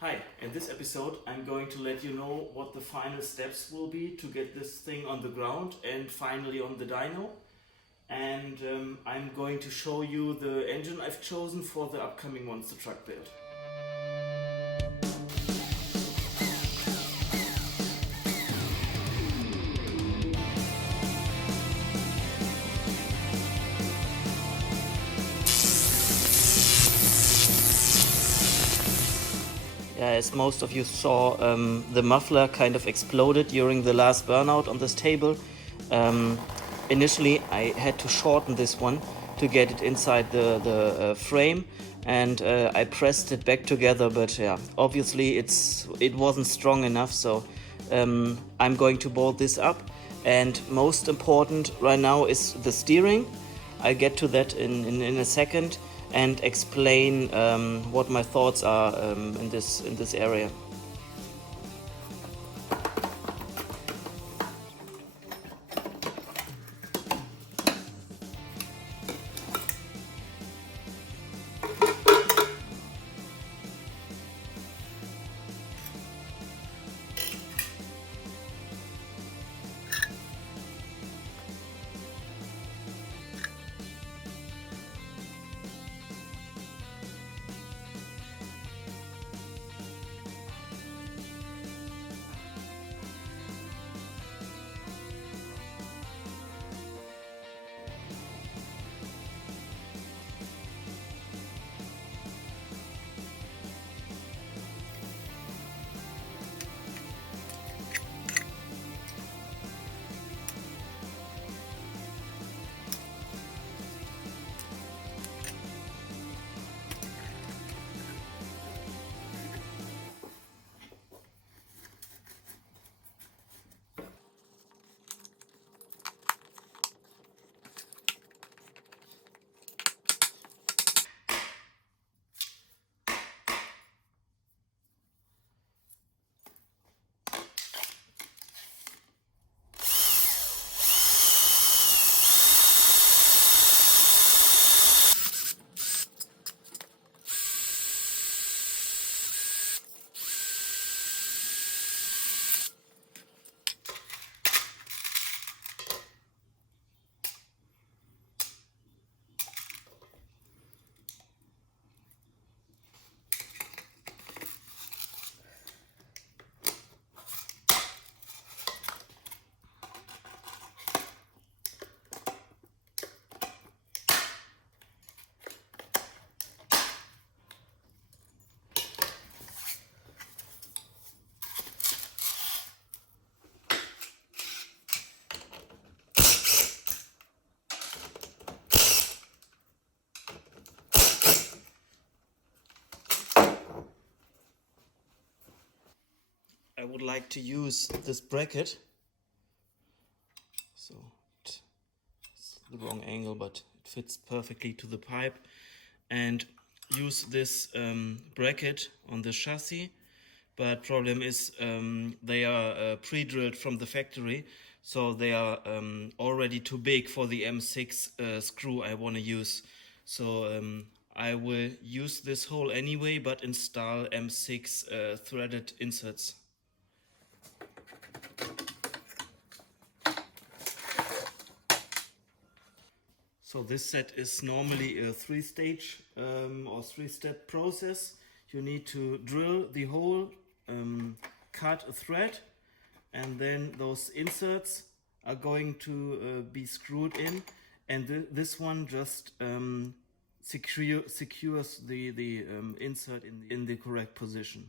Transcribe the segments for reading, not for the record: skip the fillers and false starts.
Hi, in this episode I'm going to let you know what the final steps will be to get this thing on the ground and finally on the dyno. And I'm going to show you the engine I've chosen for the upcoming monster truck build. Yeah, as most of you saw, the muffler kind of exploded during the last burnout on this table. Initially, I had to shorten this one to get it inside the frame, and I pressed it back together, but yeah, obviously it wasn't strong enough, so I'm going to bolt this up. And most important right now is the steering. I'll get to that in a second and explain what my thoughts are in this area. I would like to use this bracket, so it's the wrong angle, but it fits perfectly to the pipe, and use this bracket on the chassis. But problem is they are pre-drilled from the factory, so they are already too big for the M6 screw I want to use. So I will use this hole anyway, but install M6 threaded inserts. So this set is normally a three-stage or three-step process. You need to drill the hole, cut a thread, and then those inserts are going to be screwed in, and this one just secures the insert in the correct position.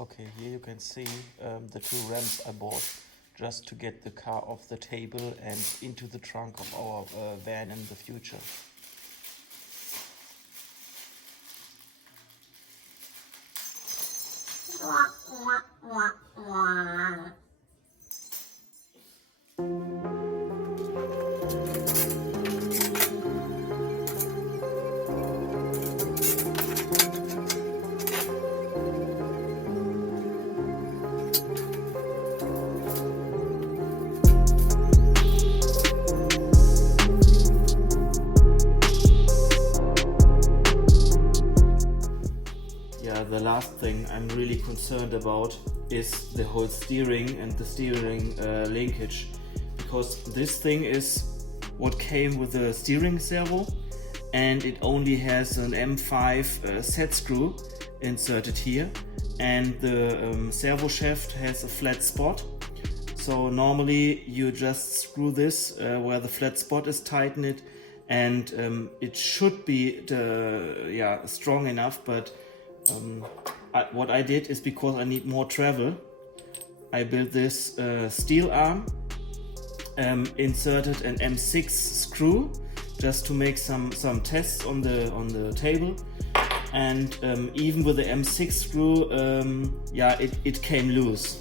Okay, here you can see the 2 ramps I bought just to get the car off the table and into the trunk of our van in the future. The last thing I'm really concerned about is the whole steering and the steering linkage, because this thing is what came with the steering servo and it only has an M5 set screw inserted here, and the servo shaft has a flat spot. So normally you just screw this where the flat spot is, tighten it, and it should be strong enough, but what I did is, because I need more travel, I built this steel arm, inserted an M6 screw just to make some tests on the table, and even with the M6 screw, it came loose.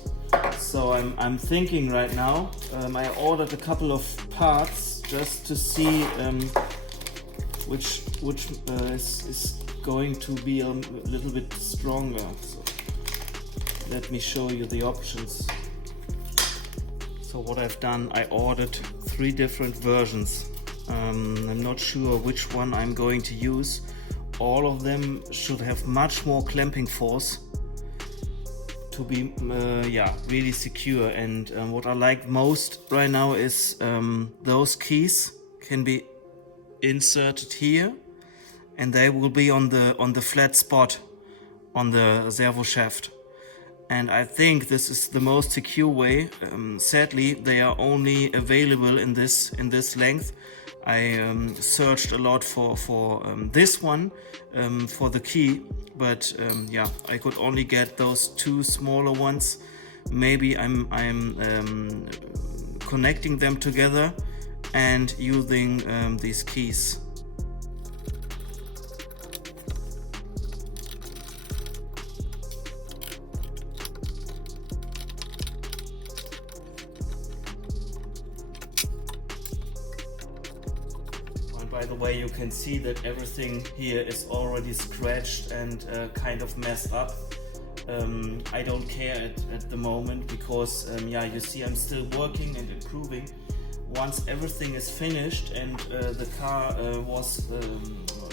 So I'm thinking right now, I ordered a couple of parts just to see which is going to be a little bit stronger. So let me show you the options. So what I've done, I ordered 3 different versions. I'm not sure which one I'm going to use. All of them should have much more clamping force to be really secure, and what I like most right now is those keys can be inserted here, and they will be on the flat spot on the servo shaft, and I think this is the most secure way. Sadly, they are only available in this length. I searched a lot for this one for the key, but I could only get those 2 smaller ones. Maybe I'm connecting them together and using these keys. By the way, you can see that everything here is already scratched and kind of messed up. I don't care at the moment, because you see I'm still working and improving. Once everything is finished and the car was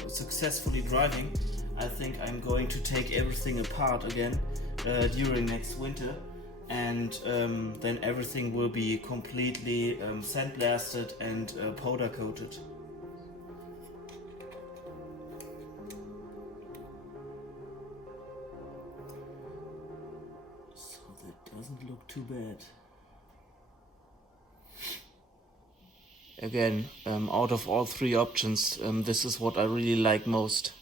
successfully driving, I think I'm going to take everything apart again during next winter, and then everything will be completely sandblasted and powder coated. Doesn't look too bad. Again, out of all 3 options, this is what I really like most.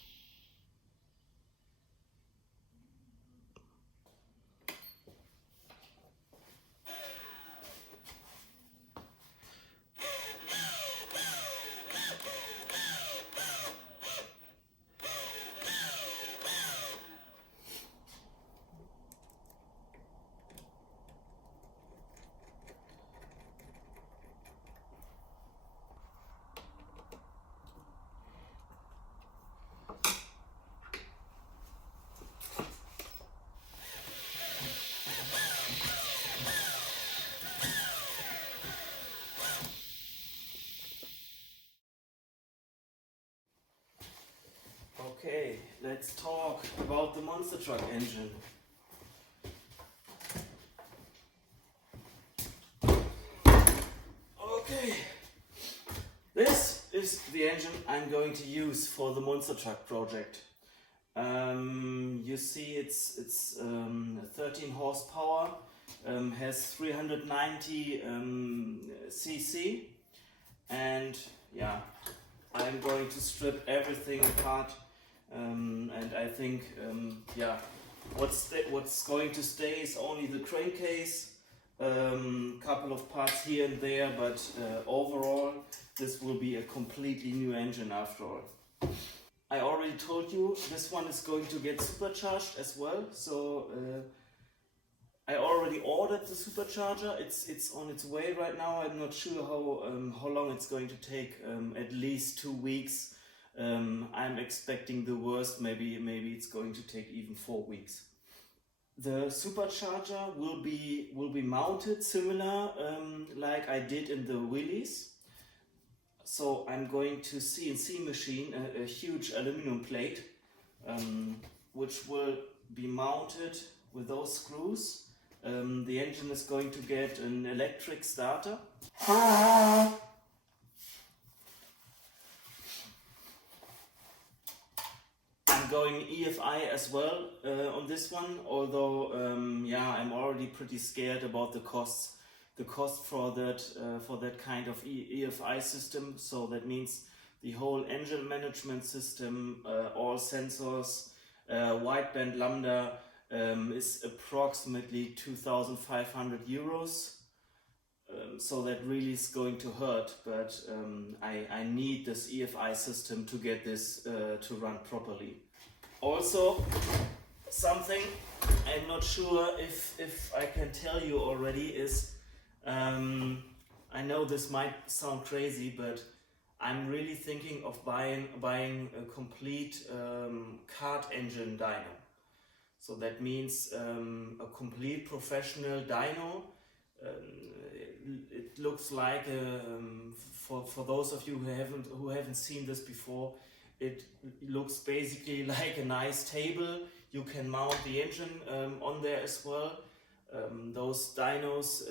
Okay, let's talk about the monster truck engine. Okay, this is the engine I'm going to use for the monster truck project. You see it's 13 horsepower, has 390 cc, and I'm going to strip everything apart, and I think What's going to stay is only the crankcase, couple of parts here and there, but overall this will be a completely new engine after all. I already told you this one is going to get supercharged as well, so I already ordered the supercharger. It's on its way right now. I'm not sure how long it's going to take. At least 2 weeks. I'm expecting the worst. Maybe it's going to take even 4 weeks. The supercharger will be mounted similar like I did in the wheelies. So I'm going to CNC machine a huge aluminum plate, which will be mounted with those screws. The engine is going to get an electric starter. I'm going EFI as well on this one, although yeah, I'm already pretty scared about the costs. The cost for that kind of EFI system, so that means the whole engine management system, all sensors, wideband lambda, is approximately 2,500 euros. So that really is going to hurt, but I need this EFI system to get this to run properly. Also, something I'm not sure if I can tell you already is, I know this might sound crazy, but I'm really thinking of buying a complete kart engine dyno. So that means a complete professional dyno. It looks like for those of you who haven't seen this before, it looks basically like a nice table. You can mount the engine on there as well. Those dynos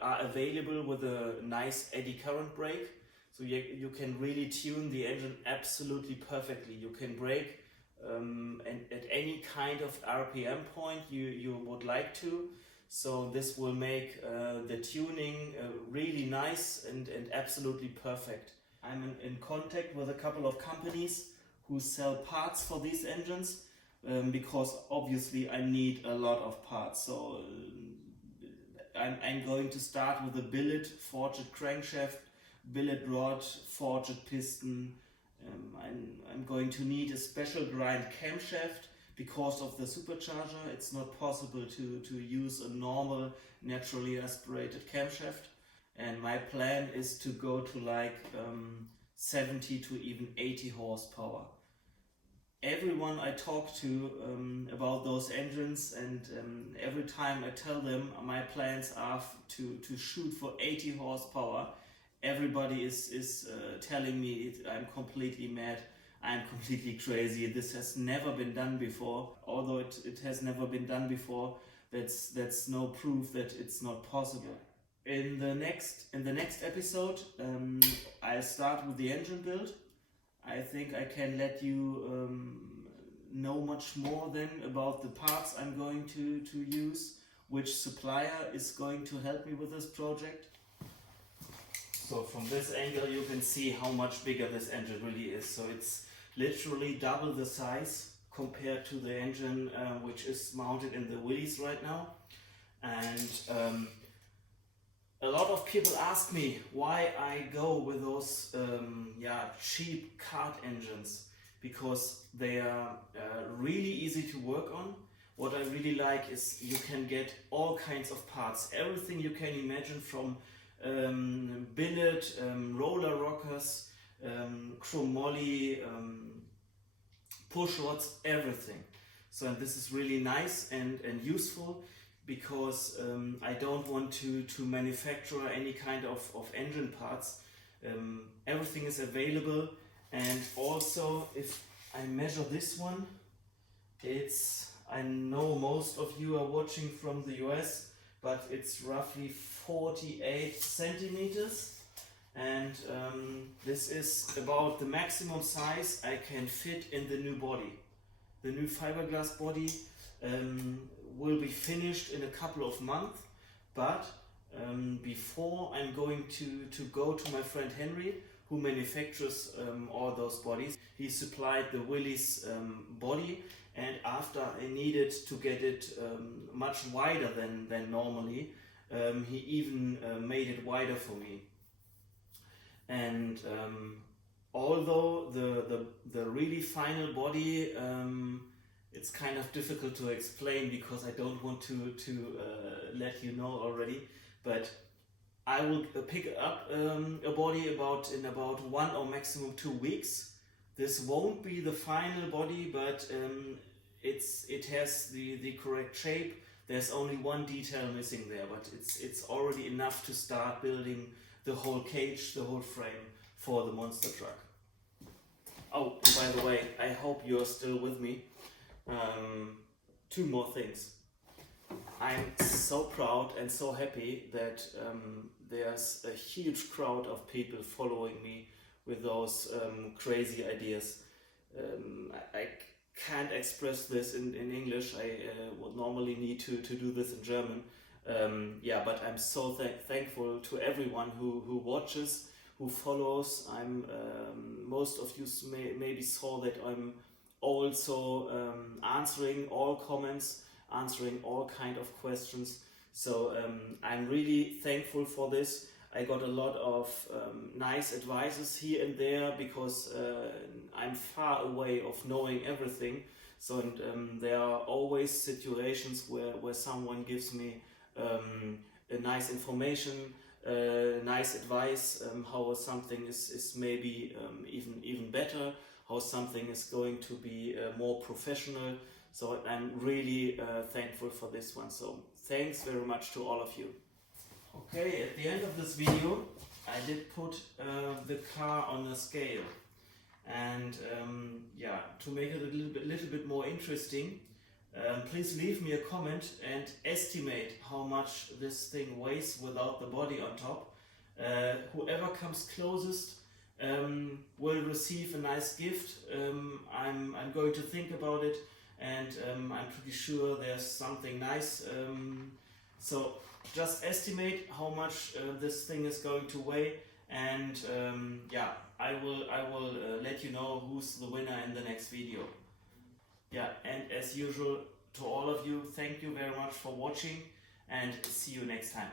are available with a nice eddy current brake, so you can really tune the engine absolutely perfectly. You can brake at any kind of RPM point you would like to, so this will make the tuning really nice and absolutely perfect. I'm in contact with a couple of companies who sell parts for these engines, because obviously I need a lot of parts. So I'm going to start with a billet forged crankshaft, billet rod, forged piston. I'm going to need a special grind camshaft because of the supercharger. It's not possible to use a normal naturally aspirated camshaft. And my plan is to go to like 70 to even 80 horsepower. Everyone I talk to about those engines, and every time I tell them my plans are to shoot for 80 horsepower, everybody is telling me I'm completely mad, I'm completely crazy. This has never been done before. Although it has never been done before, that's no proof that it's not possible. In the next episode, I'll start with the engine build. I think I can let you know much more then about the parts I'm going to use, which supplier is going to help me with this project. So from this angle you can see how much bigger this engine really is. So it's literally double the size compared to the engine which is mounted in the wheelies right now. And a lot of people ask me why I go with those cheap kart engines, because they are really easy to work on. What I really like is you can get all kinds of parts, everything you can imagine, from billet, roller rockers, chromoly, push rods, everything. So this is really nice and useful, because I don't want to manufacture any kind of engine parts. Everything is available, and also if I measure this one, I know most of you are watching from the US, but it's roughly 48 centimeters, and this is about the maximum size I can fit in the new body. The new fiberglass body will be finished in a couple of months, but before I'm going to go to my friend Henry, who manufactures all those bodies. He supplied the Willys body, and after I needed to get it much wider than normally, he even made it wider for me. And although the really final body, it's kind of difficult to explain because I don't want to let you know already, but I will pick up a body in about 1 or maximum 2 weeks. This won't be the final body, but it has the correct shape. There's only one detail missing there, but it's already enough to start building the whole cage, the whole frame for the monster truck. Oh, by the way, I hope you're still with me. 2 more things. I'm so proud and so happy that there's a huge crowd of people following me with those crazy ideas. I can't express this in English. I would normally need to do this in German. Yeah, but I'm so thankful to everyone who watches, who follows. Most of you maybe saw that I'm also answering all comments, answering all kind of questions. So I'm really thankful for this. I got a lot of nice advices here and there because I'm far away of knowing everything. So there are always situations where someone gives me a nice information, nice advice, how something is maybe even better, how something is going to be more professional. So I'm really thankful for this one. So thanks very much to all of you. Okay, at the end of this video I did put the car on a scale, and yeah, to make it a little bit more interesting, please leave me a comment and estimate how much this thing weighs without the body on top. Whoever comes closest will receive a nice gift. I'm going to think about it, and I'm pretty sure there's something nice. So just estimate how much this thing is going to weigh, and yeah, I will let you know who's the winner in the next video. Yeah, and as usual, to all of you, thank you very much for watching, and see you next time.